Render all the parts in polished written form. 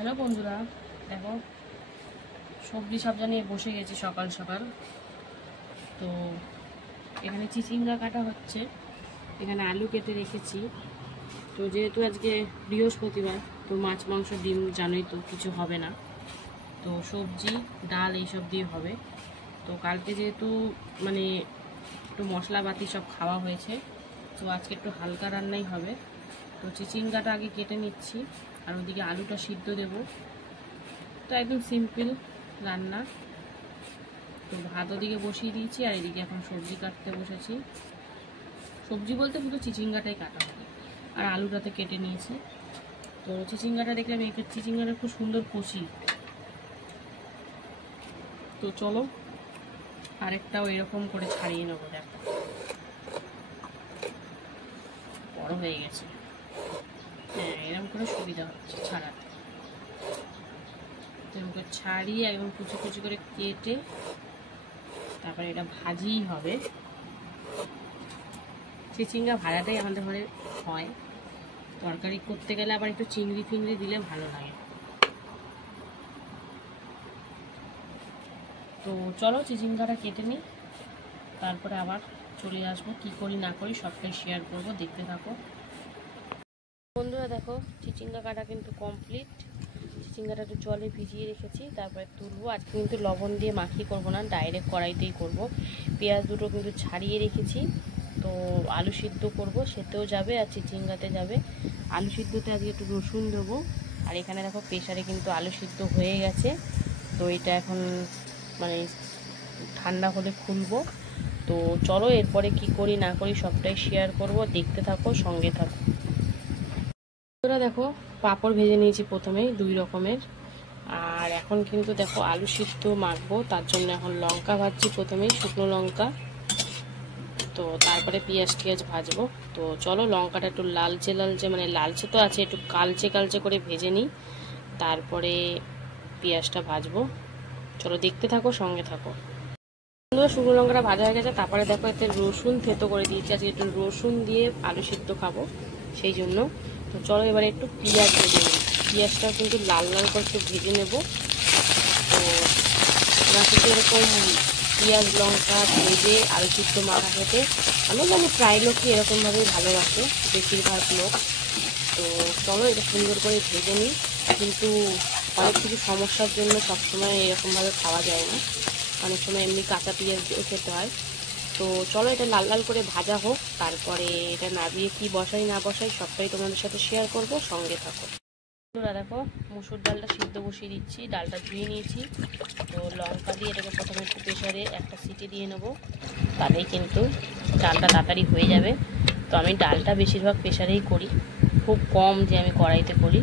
Hello বন্ধুরা, দেখো সবজি সবজা নিয়ে বসে গেছি সকাল সকাল। তো এখানে চিচিঙ্গা কাটা হচ্ছে, এখানে আলু কেটে রেখেছি। তো যেহেতু আজকে বৃহস্পতিবার, তো মাছ মাংস ডিম জানোই তো কিছু হবে না, তো সবজি ডাল এইসব দিয়ে হবে। তো কালকে যেহেতু মানে একটু মশলাপাতি সব খাওয়া হয়েছে, তো আজকে একটু হালকা রান্নাই হবে। তো চিচিঙ্গাটা আগে কেটে নিচ্ছি, আর ওদিকে আলুটা সিদ্ধ দেবো। তো একদম সিম্পল রান্না। তো ভাত ওদিকে বসিয়ে দিয়েছি, আর এদিকে এখন সবজি কাটতে বসেছি। সবজি বলতে শুধু চিচিঙ্গাটাই কাটা হবে, আর আলুটাতে কেটে নিয়েছি। তো চিচিঙ্গাটা দেখলাম এঁকে চিচিঙ্গাটা খুব সুন্দর কষি। তো চলো আরেকটাও এরকম করে ছাড়িয়ে নেবো। দেখো বড় হয়ে গেছে। হ্যাঁ, এরকম করে সুবিধা হচ্ছে ছাড়াতে। তো এরকম করে ছাড়িয়ে একদম কুচি কুচি করে কেটে তারপরে এটা ভাজিই হবে। চিচিঙ্গা ভাজাটাই আমাদের ঘরে হয়, তরকারি করতে গেলে আবার একটু চিংড়ি ফিংড়ি দিলে ভালো লাগে। তো চলো চিচিঙ্গাটা কেটে নিই, তারপরে আবার চলে আসবো। কি করি না করি সবটাই শেয়ার করবো, দেখতে থাকো বন্ধুরা। দেখো চিচিঙ্গা কাটা কিন্তু কমপ্লিট। চিচিঙ্গাটা একটু জলে ভিজিয়ে রেখেছি, তারপরে তুলবো। আজকে কিন্তু লবণ দিয়ে মাখিয়ে করবো না, ডাইরেক্ট কড়াইতেই করব। পেঁয়াজ দুটো কিন্তু ছাড়িয়ে রেখেছি। তো আলু সিদ্ধ করব, সেতেও যাবে আর চিচিঙ্গাতে যাবে। আলু সিদ্ধতে আজকে একটু রসুন দেবো। আর এখানে দেখো প্রেসারে কিন্তু আলু সিদ্ধ হয়ে গেছে। তো এটা এখন মানে ঠান্ডা হলে খুলবো। তো চলো এরপরে কি করি না করি সবটাই শেয়ার করব, দেখতে থাকো, সঙ্গে থাকো। দেখো পাঁপড় ভেজে নিয়েছি প্রথমেই 2 রকমের। আর এখন কিন্তু দেখো আলু সিদ্ধ মাখবো, তার জন্য এখন লঙ্কা ভাজছি প্রথমেই, শুকনো লঙ্কা। তো তারপরে পেঁয়াজ টিয়াজ ভাজবো। তো চলো লঙ্কাটা একটু লালচে লালচে, মানে লালচে তো আছে, একটু কালচে কালচে করে ভেজে নিই, তারপরে পেঁয়াজটা ভাজবো। চলো দেখতে থাকো, সঙ্গে থাকো। শুকনো লঙ্কাটা ভাজা হয়ে গেছে, তারপরে দেখো এতে রসুন থেতো করে দিয়েছি। আজকে একটু রসুন দিয়ে আলু সিদ্ধ খাবো, সেই জন্য। তো চলো এবারে একটু পেঁয়াজ ভেজে নিই। পেঁয়াজটাও কিন্তু লাল লাল করে একটু ভেজে নেব। তো আমরা কিন্তু এরকম পেঁয়াজ লঙ্কা ভেজে আলু সিদ্ধ মাখা খেতে আমি জানি প্রায় লোকই এরকমভাবেই ভালোবাসে, বেশিরভাগ লোক। তো চলো এটা সুন্দর করে ভেজে নিই। কিন্তু অনেক কিছু সমস্যার জন্য সবসময় এরকমভাবে খাওয়া যায় না, অনেক সময় এমনি কাঁচা পেঁয়াজ দিয়েও খেতে হয়। তো চলো এটা লাল লাল করে ভাজা হোক, তারপরে এটা নামিয়ে কি বসাই না বসাই সবটাই তোমাদের সাথে শেয়ার করব, সঙ্গে থাকো। দেখো মুসুর ডালটা সিদ্ধ বসিয়ে দিচ্ছি, ডালটা ধুয়ে নিয়েছি। তো লঙ্কা দিয়ে এটাকে প্রথমে একটু প্রেসারে একটা সিটি দিয়ে নেবো, তাহলেই কিন্তু ডালটা তাড়াতাড়ি হয়ে যাবে। তো আমি ডালটা বেশিরভাগ প্রেসারেই করি, খুব কম যে আমি কড়াইতে করি।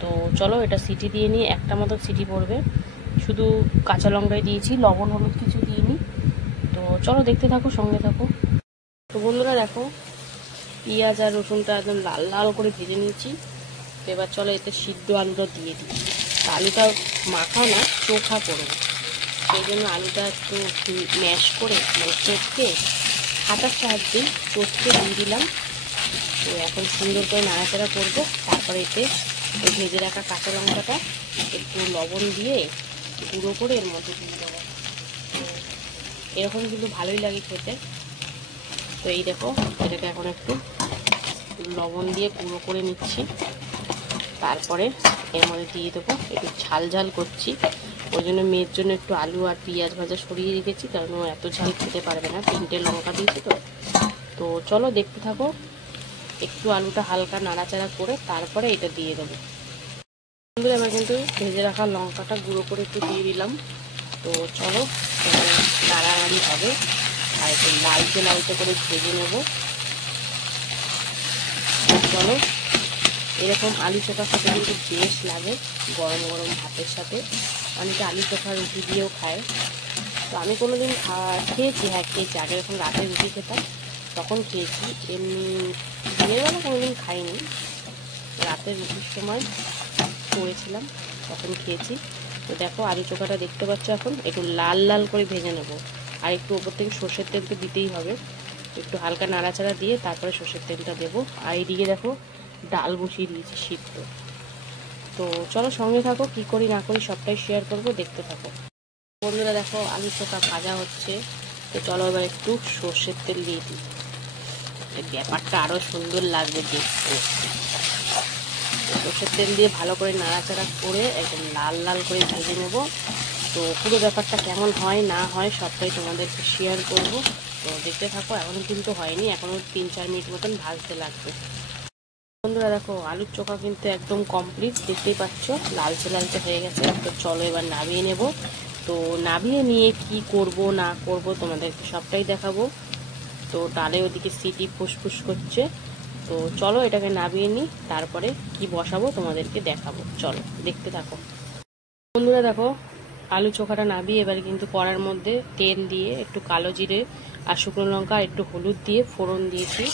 তো চলো এটা সিটি দিয়ে নিই, একটা মতো সিটি পড়বে। শুধু কাঁচা লঙ্কায় দিয়েছি, লবণ হলুদ কিছু দিইনি। তো চলো দেখতে থাকো, সঙ্গে থাকো। তো বন্ধুরা দেখো পেঁয়াজ আর রসুনটা একদম লাল লাল করে ভেজে নিয়েছি। তো এবার চলো এতে সিদ্ধ আলুটা দিয়ে দিই। আলুটা মাখাও না, চোখা করবো, সেই জন্য আলুটা একটু ম্যাশ করে মানে চটকে হাতার সাহায্যে চটকে দিয়ে দিলাম। তো এখন সুন্দর করে নাড়াচাড়া করবো, তারপরে এতে ওই ভেজে রাখা কাঁচা লঙ্কাটা একটু লবণ দিয়ে গুঁড়ো করে এর মধ্যে দিয়ে দেবো। তো এরকম কিন্তু ভালোই লাগে খেতে। তো এই দেখো এটাকে এখন একটু লবণ দিয়ে গুঁড়ো করে নিচ্ছি, তারপরে এর মধ্যে দিয়ে দেবো। একটু ঝাল ঝাল করছি, ওই জন্য মেয়ের জন্য একটু আলু আর পেঁয়াজ ভাজা সরিয়ে রেখেছি, কারণ ও এত ঝাল খেতে পারবে না, 3টে লঙ্কা দিয়েছি তো। তো চলো দেখতে থাকো। একটু আলুটা হালকা নাড়াচাড়া করে তারপরে এটা দিয়ে দেবো। আমার কিন্তু ভেজে রাখা লঙ্কাটা গুঁড়ো করে একটু দিয়ে দিলাম। তো চলো নাড়ানাড়ি হবে, আর একটু লালচে লালচে করে ভেজে নেব। চলো এরকম আলু চোখার সাথে কিন্তু বেশ লাগে গরম গরম ভাতের সাথে। অনেকে আলু চোখা রুটি দিয়েও খায়। তো আমি কোনোদিন খেয়েছি, হ্যাঁ খেয়েছি, আগে যখন রাতে রুটি খেতাম তখন খেয়েছি, এমনি দিনের বেলা কোনোদিন খাইনি। রাতের রুটির সময় করেছিলাম, তখন খেয়েছি। তো দেখো আলু চোখাটা দেখতে পাচ্ছ, এখন একটু লাল লাল করে ভেজে নেবো। আর একটু ওপর থেকে সর্ষের তেল তো দিতেই হবে, একটু হালকা নাড়াচাড়া দিয়ে তারপরে সর্ষের তেলটা দেবো। আর এইদিকে দেখো ডাল বসিয়ে দিয়েছি সিদ্ধ। তো চলো সঙ্গে থাকো, কি করি না করি সবটাই শেয়ার করব, দেখতে থাকো। বন্ধুরা দেখো আলু চোখা ভাজা হচ্ছে, তো চলো এবার একটু সর্ষের তেল দিয়ে দিই, ব্যাপারটা আরও সুন্দর লাগবে দেখতে। সর্ষের তেল দিয়ে ভালো করে নাড়াচাড়া করে একদম লাল লাল করে ভেজে নেব। তো পুরো ব্যাপারটা কেমন হয় না হয় সবটাই তোমাদেরকে শেয়ার করব, তো দেখতে থাকো। এখনও কিন্তু হয়নি, এখনও 3-4 মিনিট মতন ভাজতে লাগবে। বন্ধুরা দেখো আলুর চোখা কিন্তু একদম কমপ্লিট, দেখতেই পাচ্ছ লালচে লালচে হয়ে গেছে। তো চলো এবার নামিয়ে নেব। তো নামিয়ে নিয়ে কি করব না করব তোমাদেরকে সবটাই দেখাবো। তো ডালে ওদিকে সিটি ফুসফুস করছে, তো চলো এটাকে নামিয়ে নিই, তারপরে কি বসাবো তোমাদেরকে দেখাবো, চলো দেখতে থাকো। বন্ধুরা দেখো আলু চোখাটা নামিয়ে এবারে কিন্তু কড়ার মধ্যে তেল দিয়ে একটু কালো জিরে আর শুকনো লঙ্কা আর একটু হলুদ দিয়ে ফোড়ন দিয়েছি।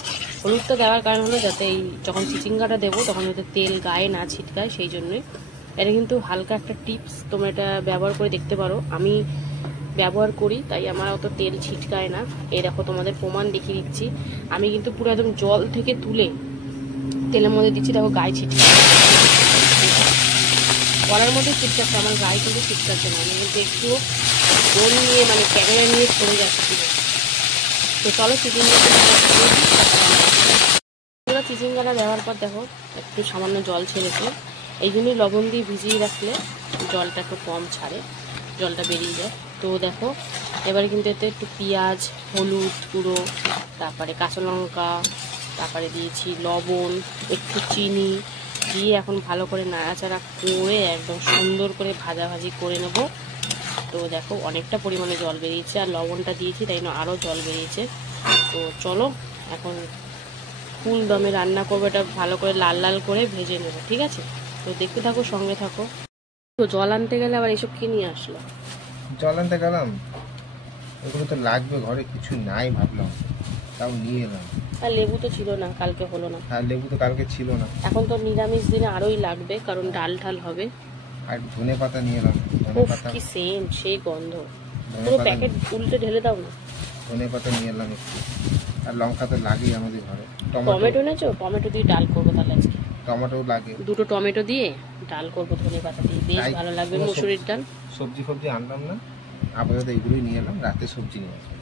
হলুদটা দেওয়ার কারণ হলো যাতে এই যখন চিচিঙ্গাটা দেবো তখন যাতে তেল গায়ে না ছিটকায়, সেই জন্যই। এটা কিন্তু হালকা একটা টিপস, তোমরা এটা ব্যবহার করে দেখতে পারো। আমি ব্যবহার করি তাই আমার অত তেল ছিটকায় না। এই দেখো তোমাদের প্রমাণ দেখিয়ে দিচ্ছি, আমি কিন্তু পুরো একদম জল থেকে তুলে তেলের মধ্যে দিচ্ছি, দেখো গায়ে ছিটকায়, কড়ার মধ্যে ছিটকাচ্ছে, আমার গায়ে কিন্তু ছিটকাচ্ছে না। আমি কিন্তু একটু ফোন নিয়ে মানে ক্যামেরা নিয়ে সরে যাচ্ছি। তো চলো চিচিঙ্গাটা দেওয়ার পর দেখো একটু সামান্য জল ছেড়েছে, এই জন্যই লবণ দিয়ে ভিজিয়ে রাখলে জলটা একটু কম ছাড়ে, জলটা বেরিয়ে যায়। তো দেখো এবারে কিন্তু এতে একটু পেঁয়াজ, হলুদ গুঁড়ো, তারপরে কাঁচা লঙ্কা, তারপরে দিয়েছি লবণ, একটু চিনি দিয়ে এখন ভালো করে নাড়াচাড়া করে একদম সুন্দর করে ভাজাভাজি করে নেব। তো দেখো অনেকটা পরিমাণে জল বেরিয়েছে, আর লবণটা দিয়েছি তাই জন্য আরও জল বেরিয়েছে। তো চলো এখন ফুল দমে রান্না করবো, এটা ভালো করে লাল লাল করে ভেজে নেবো, ঠিক আছে? তো দেখতে থাকো, সঙ্গে থাকো। তো জল আনতে গেলে আবার এসব কি নিয়ে আসলো? জল আনতে গেলাম, ওগুলো তো লাগবে, ঘরে কিছু নাই ভাবলাম, তাও নিয়ে এলাম। আর লেবু তো ছিল না, কালকে হলো না। আর লেবু তো কালকে ছিল না। এখন তো নিরামিষ দিনে আরোই লাগবে, কারণ ডাল ঢাল হবে। আর ধনে পাতা নিয়ে এলাম, ধনে পাতা কি সেন্ট, সেই গন্ধ, পুরো প্যাকেট উল্টে ঢেলে দাও না। ধনে পাতা নিয়ে এলাম একটু, আর লঙ্কা তো লাগেই আমাদের ঘরে। টমেটো এনেছো? টমেটো দিয়ে ডাল করবো তাহলে আজকে। টমেটো লাগে, দুটো টমেটো দিয়ে ডাল করবো ধনে পাতা দিয়ে, বেশ ভালো লাগবে। মুসুরির ডাল সবজি ফবজি আনলাম না, আপাতত এগুলোই নিয়ে এলাম, রাতে সবজি নিয়ে আসবো।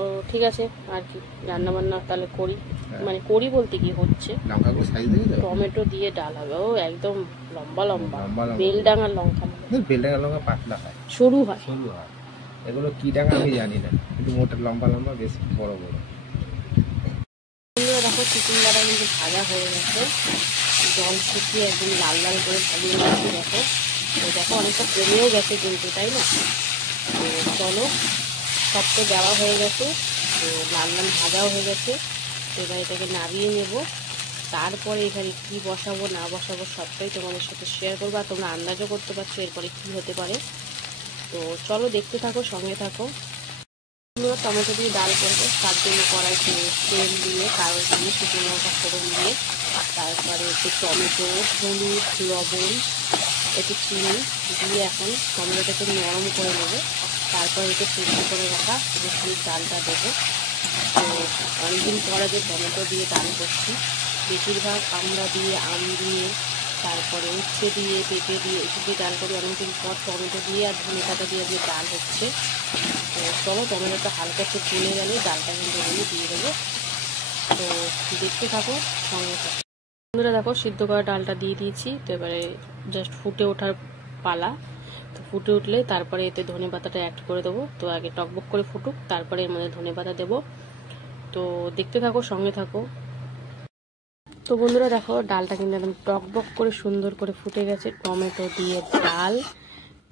ও ঠিক আছে, আর কি রান্না বান্না তাহলে করি, মানে করি বলতে কি হচ্ছে, লঙ্কাগুলো সাইজ দিয়ে দেবো, টমেটো দিয়ে ডাল হবে। ও একদম লম্বা লম্বা লম্বা লম্বা বেলডাঙার লঙ্কা, বেলডাঙা লঙ্কা পাতলা হয়, সরু হয়। সরু হয়, এগুলো কি ডাঙা আমি জানি না, কিন্তু মোটা লম্বা লম্বা বেশ বড় বড়। দেখো চিচিঙ্গাটা কিন্তু ভাজা হয়ে গেছে, জল শুকিয়ে একদম লাল লাল করে ভাজিয়ে গেছে। দেখো তো দেখো অনেকটা কমেও গেছে কিন্তু, তাই না? তো চলো সব তো দেওয়া হয়ে গেছে, তো লাল লাল ভাজাও হয়ে গেছে। তো এবার এটাকে নামিয়ে নেব, তারপরে এখানে কি বসাবো না বসাবো সবটাই তোমাদের সাথে শেয়ার করবো, আর তোমরা আন্দাজও করতে পারছো এরপরে কি হতে পারে। তো চলো দেখতে থাকো, সঙ্গে থাকো। টমেটো দিয়ে ডাল করবো, তার জন্য কড়াইতে তেল দিয়ে কাগজ দিয়ে শুকনো লঙ্কা ফোড়ন দিয়ে, তারপরে একটু টমেটো, হলুদ, লবণ, একটু চিনি দিয়ে এখন টমেটোটাকে নরম করে নেবো। তারপর একটু সেদ্ধ করে রাখা মুসুরির ডালটা দেবো। তো অনেকদিন পরে যে টমেটো দিয়ে ডাল করছি, বেশিরভাগ আমরা দিয়ে, আম দিয়ে, তারপরে উচ্ছে দিয়ে, পেঁপে দিয়ে এসব দিয়ে ডাল করি। অনেকদিন পর টমেটো দিয়ে আর ধনে পাতা দিয়ে যে ডাল হচ্ছে। তো চলো টমেটোটা হালকা একটু ফুলে গেলে ডালটা কিন্তু আমি দিয়ে দেবো। তো দেখতে থাকো, সঙ্গে থাকো। বন্ধুরা দেখো সিদ্ধ করা ডালটা দিয়ে দিয়েছি, তো এবারে জাস্ট ফুটে ওঠার পালা। তো ফুটে উঠলে তারপরে এতে ধনে পাতাটা অ্যাড করে দেবো। তো আগে টকবক করে ফুটুক, তারপরে এর মধ্যে ধনে পাতা দেবো। তো দেখতে থাকো, সঙ্গে থাকো। তো বন্ধুরা দেখো ডালটা কিন্তু একদম টকবক করে সুন্দর করে ফুটে গেছে, টমেটো দিয়ে ডাল।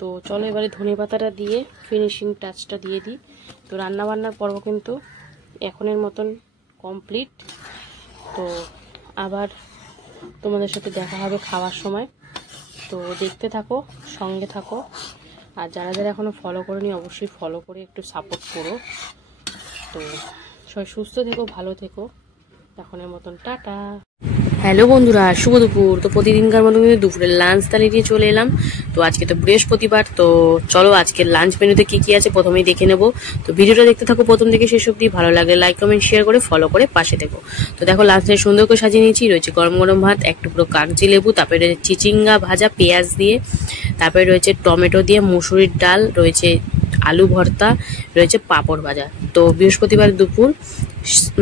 তো চলো এবারে ধনে পাতাটা দিয়ে ফিনিশিং টাচটা দিয়ে দিই। তো রান্নাবান্নার পর্ব কিন্তু এখনের মতন কমপ্লিট। তো আবার তোমাদের সাথে দেখা হবে খাওয়ার সময়। তো দেখতে থাকো, সঙ্গে থাকো। আর যারা যারা এখনও ফলো করোনি অবশ্যই ফলো করে একটু সাপোর্ট করো। তো সবাই সুস্থ থেকো, ভালো থেকো, এখনের মতন টাটা। হ্যালো বন্ধুরা, শুভ দুপুর। তো প্রতিদিনকার মতো কিন্তু দুপুরের লাঞ্চ থালি নিয়ে চলে এলাম। তো আজকে তো বৃহস্পতিবার, তো চলো আজকের লাঞ্চ মেনুতে কি কি আছে প্রথমেই দেখে নেবো। তো ভিডিওটা দেখতে থাকো প্রথম থেকে শেষ অবধি। ভালো লাগলে লাইক কমেন্ট শেয়ার করে ফলো করে পাশে দেখো। তো দেখো লাঞ্চে সুন্দর করে সাজিয়ে নিয়েছি। রয়েছে গরম গরম ভাত, এক টুকরো কাগজি লেবু, তারপরে রয়েছে চিচিঙ্গা ভাজা পেঁয়াজ দিয়ে, তারপরে রয়েছে টমেটো দিয়ে মুসুরির ডাল, রয়েছে আলু ভর্তা, রয়েছে পাঁপড় ভাজা। তো বৃহস্পতিবার দুপুর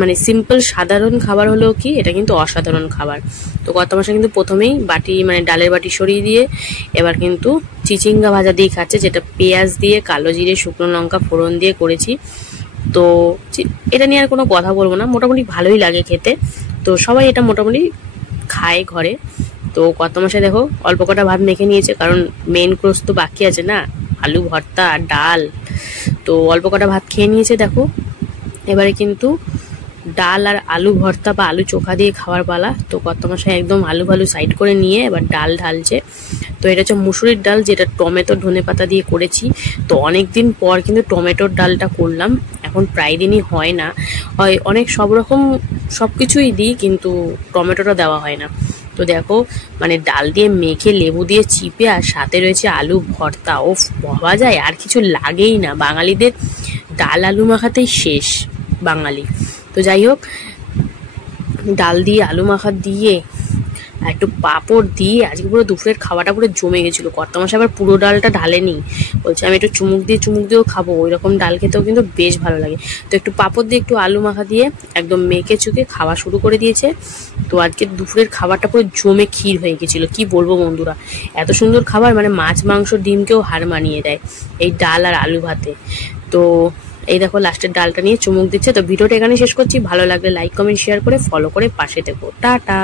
মানে সিম্পল সাধারণ খাবার হলেও কি এটা কিন্তু অসাধারণ খাবার। তো কত মাসে কিন্তু প্রথমেই বাটি মানে ডালের বাটি সরিয়ে দিয়ে এবার কিন্তু চিচিঙ্গা ভাজা দিয়ে খাচ্ছে, যেটা পেঁয়াজ দিয়ে কালো জিরে শুকনো লঙ্কা ফোড়ন দিয়ে করেছি। তো এটা নিয়ে আর কোনো কথা বলবো না, মোটামুটি ভালোই লাগে খেতে। তো সবাই এটা মোটামুটি খায় ঘরে। তো কত মাসে দেখো অল্প কটা ভাত মেখে নিয়েছে, কারণ মেন কোর্স তো বাকি আছে না, আলু ভর্তা আর ডাল। তো অল্প কটা ভাত খেয়ে নিয়েছে দেখো। এবারে কিন্তু ডাল আর আলু ভর্তা বা আলু চোখা দিয়ে খাওয়ার পালা। তো কত মশাই একদম আলু ভালু সাইড করে নিয়ে এবার ডাল ঢালছে। তো এটা হচ্ছে মুসুরির ডাল, যেটা টমেটো ধনে পাতা দিয়ে করেছি। তো অনেকদিন পর কিন্তু টমেটোর ডালটা করলাম, এখন প্রায় দিনই হয় না, হয় অনেক সব রকম সব কিছুই দিই কিন্তু টমেটোটা দেওয়া হয় না। তো দেখো মানে ডাল দিয়ে মেখে লেবু দিয়ে চিপে আর সাথে রয়েছে আলু ভর্তা। ও ভাবা যায় আর কিছু লাগেই না, বাঙালিদের ডাল আলু মাখাতেই শেষ বাঙালি। তো যাই হোক, ডাল দিয়ে আলু মাখা দিয়ে আর একটু পাঁপড় দিয়ে আজকে পুরো দুপুরের খাওয়াটা পুরো জমে গেছিলো। কর্তামশাই আবার পুরো ডালটা ঢালেনি, বলছে আমি একটু চুমুক দিয়েও খাবো। ওই রকম ডাল খেতেও কিন্তু বেশ ভালো লাগে। তো একটু পাঁপড় দিয়ে একটু আলু মাখা দিয়ে একদম মেখে চুকে খাওয়া শুরু করে দিয়েছে। তো আজকে দুপুরের খাবারটা পুরো জমে ক্ষীর হয়ে গেছিলো, কি বলবো বন্ধুরা, এত সুন্দর খাবার, মানে মাছ মাংস ডিমকেও হার মানিয়ে দেয় এই ডাল আর আলু ভাতে। তো এই দেখো লাস্টের ডালটা নিয়ে চুমুক দিচ্ছে। তো ভিডিওটা এখানে শেষ করছি। ভালো লাগলে লাইক কমেন্ট শেয়ার করে ফলো করে পাশে থেকো। টাটা।